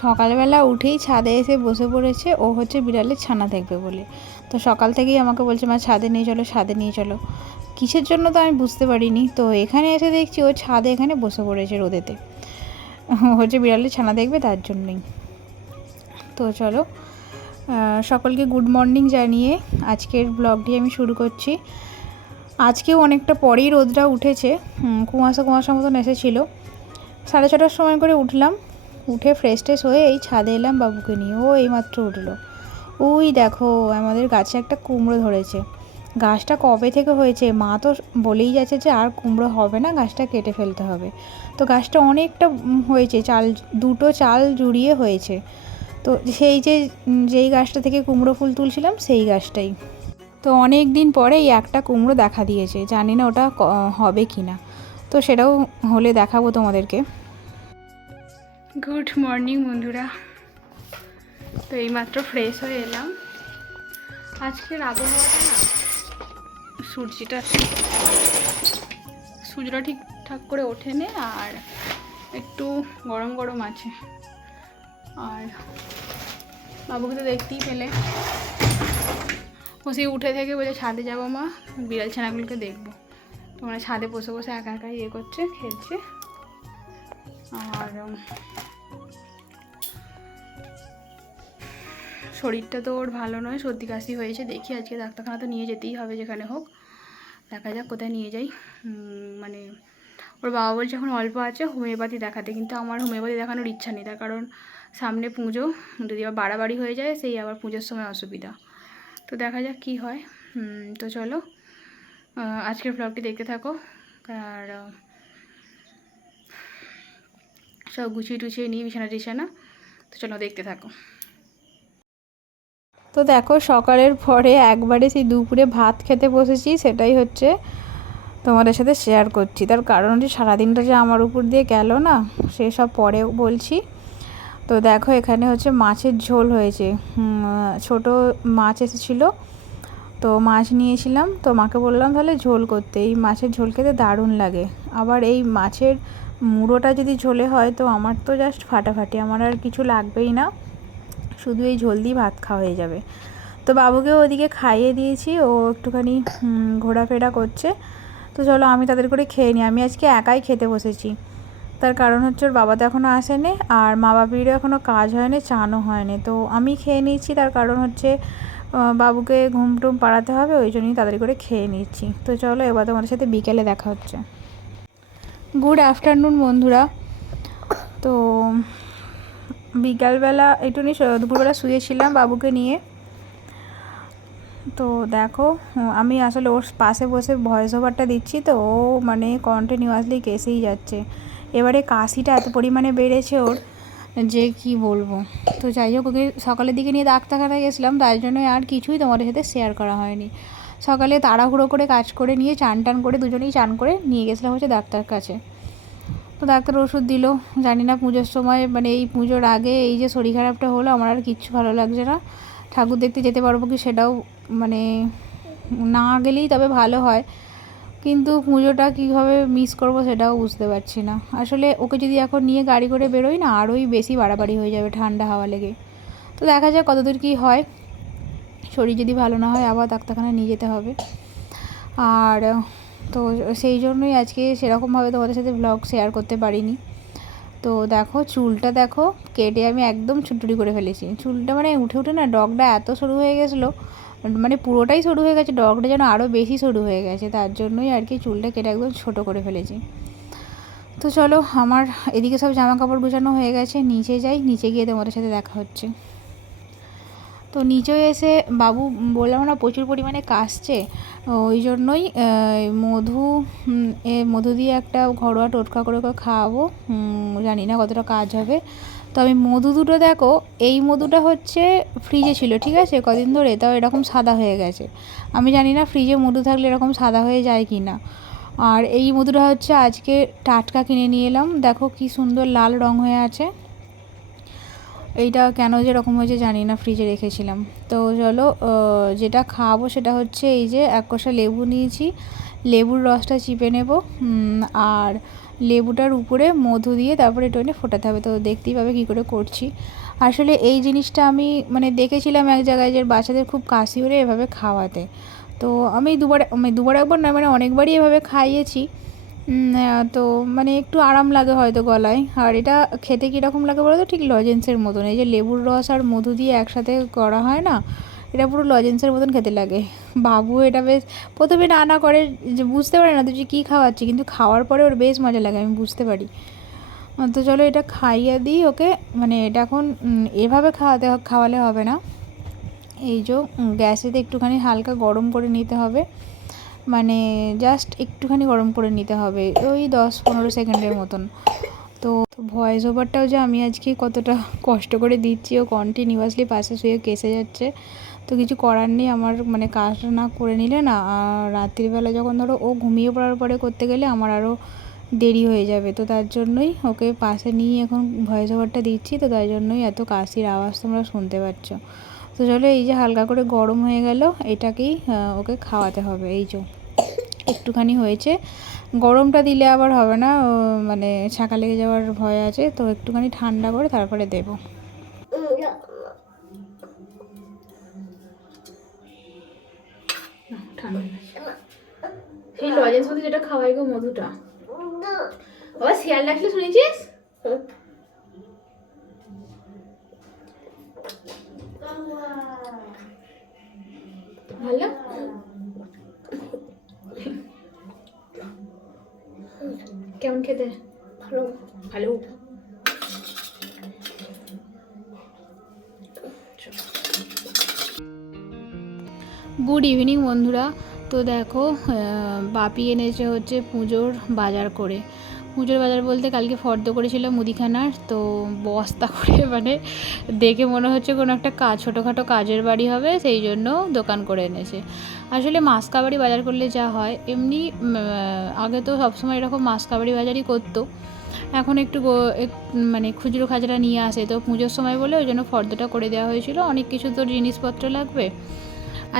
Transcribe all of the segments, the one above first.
সকালবেলা উঠেই ছাদে এসে বসে পড়েছে। ও হচ্ছে বিড়ালের ছানা দেখবে বলে। তো সকাল থেকেই আমাকে বলছে মা ছাদে নিয়ে চলো, ছাদে নিয়ে চলো। কিসের জন্য তো আমি বুঝতে পারিনি। তো এখানে এসে দেখছি ও ছাদে এখানে বসে পড়েছে রোদেতে। হচ্ছে বিড়ালের ছানা দেখবে তার জন্যই। তো চলো, সকলকে গুড মর্নিং জানিয়ে আজকের ব্লগটি আমি শুরু করছি। আজকেও অনেকটা পরেই রোদটা উঠেছে, কুয়াশা কুয়াশা মতন এসেছিলো। 6:30টার সময় করে উঠলাম, উঠে ফ্রেশ ট্রেশ হয়ে এই ছাদে এলাম বাবুকে নিয়ে। ও এইমাত্র উঠলো। ওই দেখো আমাদের গাছে একটা কুমড়ো ধরেছে। গাছটা কবে থেকে হয়েছে, মা তো বলেই যাচ্ছে যে আর কুমড়ো হবে না, গাছটা কেটে ফেলতে হবে। তো গাছটা অনেকটা হয়েছে, দুটো চাল জুড়িয়ে হয়েছে। তো যেই গাছটা থেকে কুমড়ো ফুল তুলছিলাম সেই গাছটাই। তো অনেক দিন পরে এই একটা কুমড়ো দেখা দিয়েছে, জানি না ওটা হবে কি না। তো সেটাও হলে দেখাবো তোমাদেরকে। গুড মর্নিং বন্ধুরা। তো এইমাত্র ফ্রেশ হয়ে এলাম। আজকের আবহাওয়াটা না, সূর্যটা ঠিকঠাক করে ওঠেনি, আর একটু গরম গরম আছে। আর বাবুকে তো দেখতেই পেলে, ও সেই উঠে থেকে বলে ছাদে যাবো মা, বিড়াল ছানাগুলোকে দেখবো। তোমরা ছাদে বসে বসে একা একা করছে, খেলছে। আর শরীরটা তো ওর ভালো নয়, সর্দি কাশি হয়েছে। দেখি আজকে ডাক্তারখানা তো নিয়ে যেতেই হবে, যেখানে হোক। দেখা যাক কোথায় নিয়ে যাই। মানে ওর বাবা বলছে এখন অল্প আছে, হোমিওপ্যাথি দেখাতে। কিন্তু আমার হোমিওপ্যাথি দেখানোর ইচ্ছা নেই, তার কারণ সামনে পুজো, যদি আবার বাড়াবাড়ি হয়ে যায় সেই আবার পুজোর সময় অসুবিধা। তো দেখা যাক কি হয়। তো চলো আজকের ব্লগটি দেখতে থাকো। আর সব গুছিয়ে টুছিয়ে নিয়ে বিছানা। তো চলো দেখতে থাকো। তো দেখো সকালের পরে একবারে সেই দুপুরে ভাত খেতে বসেছি, সেটাই হচ্ছে তোমাদের সাথে শেয়ার করছি। তার কারণ হচ্ছে সারাদিনটা যে আমার উপর দিয়ে গেল না, সেসব পরে বলছি। তো দেখো এখানে হচ্ছে মাছের ঝোল হয়েছে। ছোট মাছ এসেছিলো, তো মাছ নিয়েছিলাম। তো মাকে বললাম তাহলে ঝোল করতে। এই মাছের ঝোল খেতে দারুণ লাগে। আবার এই মাছের মুড়োটা যদি ঝোলে হয় তো আমার তো জাস্ট ফাটাফাটি, আমার আর কিছু লাগবেই না, শুধু এই ঝোল দিয়ে ভাত খাওয়া হয়ে যাবে। তো বাবুকে ওদিকে খাইয়ে দিয়েছি, ও একটুখানি ঘোরাফেরা করছে। তো চলো আমি তাদের করে খেয়ে নিই। আমি আজকে একাই খেতে বসেছি, তার কারণ হচ্ছে ওর বাবা তো এখনও আসেনি, আর মা বাপিরও এখনও কাজ হয়নি, চানও হয়নি। তো আমি খেয়ে নিচ্ছি, তার কারণ হচ্ছে বাবুকে ঘুম টুম পাড়াতে হবে, ওই জন্যই তাড়াতাড়ি করে খেয়ে নিচ্ছি। তো চলো এবার তোমাদের সাথে বিকেলে দেখা হচ্ছে। গুড আফটারনুন বন্ধুরা। তো বিকালবেলা একটুখানি দুপুরবেলা শুয়েছিলাম বাবুকে নিয়ে। তো দেখো আমি আসলে ওর পাশে বসে ভয়েস ওভারটা দিচ্ছি, তো ও মানে কন্টিনিউয়াসলি কেসেই যাচ্ছে। এবারে কাশিটা এত পরিমাণে বেড়েছে ওর যে কি বলবো। তো যাই হোক, ওকে সকালের দিকে নিয়ে ডাক্তারখানায় গেছিলাম, তাই জন্য আর কিছুই তোমাদের সাথে শেয়ার করা হয়নি। সকালে তাড়াহুড়ো করে কাজ করে নিয়ে চান করে দুজনেই চান করে নিয়ে গেছিলাম হচ্ছে ডাক্তার কাছে। তো ডাক্তার ওষুধ দিল। জানি না পুজোর সময়, মানে এই পুজোর আগে এই যে শরীর খারাপটা হলো, আমার আর কিচ্ছু ভালো লাগছে না। ঠাকুর দেখতে যেতে পারবো কি সেটাও মানে না গেলেই তবে ভালো হয়, কিন্তু পুজোটা কীভাবে মিস করব সেটাও বুঝতে পারছি না। আসলে ওকে যদি এখন নিয়ে গাড়ি করে বেরোই না, আরোই বেশি বাড়াবাড়ি হয়ে যাবে ঠান্ডা হাওয়া লেগে। তো দেখা যাক কতদূর কী হয়। শরীর যদি ভালো না হয় আবার ডাক্তারখানায় নিয়ে যেতে হবে। আর তো সেই জন্যই আজকে সেরকমভাবে তোমাদের সাথে ব্লগ শেয়ার করতে পারিনি। তো দেখো চুলটা দেখো কেটে আমি একদম ছুটুরি করে ফেলেছি। চুলটা মানে উঠে না ডগটা এত সরু হয়ে গেছিলো, মানে পুরোটাই সরু হয়ে গেছে, ডগটা যেন আরও বেশি সরু হয়ে গেছে, তার জন্যই আর কি চুলটা কেটে একদম ছোটো করে ফেলেছি। তো চলো আমার এদিকে সব জামা কাপড় গুছানো হয়ে গেছে, নিচে যাই, নিচে গিয়ে তোমাদের সাথে দেখা হচ্ছে। তো নিচে এসে বাবু বললাম না প্রচুর পরিমাণে কাশছে, ওই জন্যই মধু দিয়ে একটা ঘরোয়া টোটকা করে খাওয়াবো। জানি না কতটা কাজ হবে। তো আমি মধু দুটো দেখো, এই মধুটা হচ্ছে ফ্রিজে ছিল, ঠিক আছে কদিন ধরে, তাও এরকম সাদা হয়ে গেছে। আমি জানি না ফ্রিজে মধু থাকলে এরকম সাদা হয়ে যায় কি না। আর এই মধুটা হচ্ছে আজকে টাটকা কিনে নিয়ে এলাম, দেখো কি সুন্দর লাল রং হয়ে আছে। এইটা কেন যে এরকম হয়েছে জানি না, ফ্রিজে রেখেছিলাম। তো চলো যেটা খাওয়াবো সেটা হচ্ছে এই যে এক কষা লেবু নিয়েছি, লেবুর রসটা চিপে নেব। আর লেবুটার উপরে মধু দিয়ে তারপরে একটুখানি ফোটাতে হবে। তো দেখতেই পাবে কী করে করছি। আসলে এই জিনিসটা আমি মানে দেখেছিলাম এক জায়গায় যে বাচ্চাদের খুব কাশি হলে এভাবে খাওয়াতে। তো আমি দুবার একবার নয় মানে অনেকবারই এভাবে খাইয়েছি। তো মানে একটু আরাম লাগে হয়তো গলায়। আর এটা খেতে কীরকম লাগে বলো তো, ঠিক লজেন্সের মতন। এই যে লেবুর রস আর মধু দিয়ে একসাথে করা হয় না, এটা পুরো লজেন্সের মতন খেতে লাগে। বাবু এটা বেশ প্রথমে না করে, যে বুঝতে পারে না তুই কী খাওয়াচ্ছি, কিন্তু খাওয়ার পরে ওর বেশ মজা লাগে, আমি বুঝতে পারি। তো চলো এটা খাইয়ে দিই ওকে। মানে এটা এখন এভাবে খাওয়ালে হবে না। এই যে গ্যাসেতে একটুখানি হালকা গরম করে নিতে হবে, মানে জাস্ট একটুখানি গরম করে নিতে হবে, ওই 10-15 সেকেন্ডের মতন। তো ভয়েস ওভারটাও যে আমি আজকে কতটা কষ্ট করে দিচ্ছি, ও কন্টিনিউয়াসলি পাশে শুয়ে কেসে যাচ্ছে। তো কিছু করার নেই, আমার মানে কাজটা না করে নিলে না, আর রাত্রিবেলা যখন ধরো ও ঘুমিয়ে পড়ার পরে করতে গেলে আমার আরও দেরি হয়ে যাবে। তো তার জন্যই ওকে পাশে নিয়ে এখন ভয়েস ওভারটা দিচ্ছি। তো তাই জন্যই এত কাশির আওয়াজ তোমরা শুনতে পাচ্ছ। তো চলো এই যে হালকা করে গরম হয়ে গেল, এটাকেই ওকে খাওয়াতে হবে। এই যে একটুখানি হয়েছে, গরমটা দিলে আবার হবে না, মানে ছাঁকা লেগে যাওয়ার ভয় আছে। তো একটুখানি ঠান্ডা করে তারপরে দেবো। ঠান্ডা সেই লজেন্স মধ্যে যেটা খাওয়াই গো, মধুটা। বাবা শিয়াল ডাকলে শুনেছিস? ভালো কেমন খেতে? ভালো ভালো। গুড ইভিনিং বন্ধুরা। তো দেখো বাপি এনেছে হচ্ছে পুজোর বাজার করে। পুজোর বাজার বলতে কালকে ফর্দ করেছিল মুদিখানার, তো বস্তা করে, মানে দেখে মনে হচ্ছে কোনো একটা ছোটোখাটো কাজের বাড়ি হবে, সেই জন্য দোকান করে এনেছে। আসলে মাসকাবাড়ি বাজার করলে যা হয়, এমনি আগে তো সবসময় এরকম মাসকাবাড়ি বাজারই করতো, এখন একটু মানে খুচরো খাজরা নিয়ে আসে। তো পুজোর সময় বলে ওই জন্য ফর্দটা করে দেওয়া হয়েছিল। অনেক কিছু তো জিনিসপত্র লাগবে।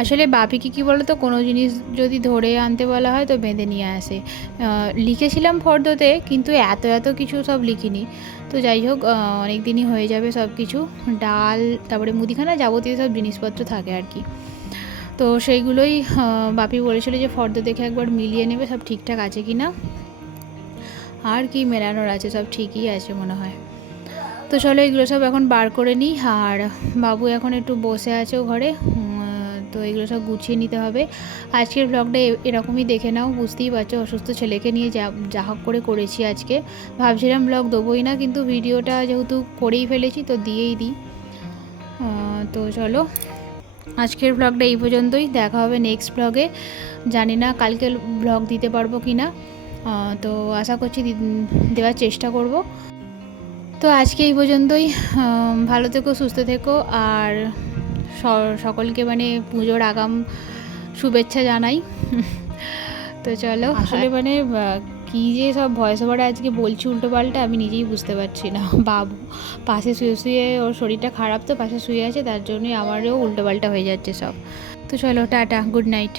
আসলে বাপিকে কী বলো তো, কোনো জিনিস যদি ধরে আনতে বলা হয় তো বেঁধে নিয়ে আসে। লিখেছিলাম ফর্দতে, কিন্তু এত কিছু সব লিখিনি। তো যাই হোক, অনেক দিনই হয়ে যাবে সব কিছু। ডাল, তারপরে মুদিখানা, যাবতীয় সব জিনিসপত্র থাকে আর কি। তো সেইগুলোই বাপি বলেছিল যে ফর্দ দেখে একবার মিলিয়ে নেবে সব ঠিকঠাক আছে কি না। আর কি মেলানোর আছে, সব ঠিকই আছে মনে হয়। তো চলো এগুলো সব এখন বার করে নিই। আর বাবু এখন একটু বসে আছে ঘরে, তো এগুলো সব গুছিয়ে নিতে হবে। আজকের ব্লগটা এরকমই দেখে নাও, বুঝতেই পারছো অসুস্থ ছেলেকে নিয়ে যা হোক করে করেছি আজকে। ভাবছিলাম ব্লগ দেবোই না, কিন্তু ভিডিওটা যেহেতু করেই ফেলেছি তো দিয়েই দিই। তো চলো আজকের ব্লগটা এই পর্যন্তই, দেখা হবে নেক্সট ব্লগে। জানি না কালকে ব্লগ দিতে পারবো কি না, তো আশা করছি দেওয়ার চেষ্টা করব। তো আজকে এই পর্যন্তই, ভালো থেকো, সুস্থ থেকো, আর সকলকে মানে পুজোর আগাম শুভেচ্ছা জানাই। তো চলো, আসলে মানে কী যে সব ভয়েস ওভারে আজকে বলছি উল্টোপাল্টা, আমি নিজেই বুঝতে পারছি না। বাবু পাশে শুয়ে ওর শরীরটা খারাপ, তো পাশে শুয়ে আছে, তার জন্যই আমারও উল্টোপাল্টা হয়ে যাচ্ছে সব। তো চলো টাটা, গুড নাইট।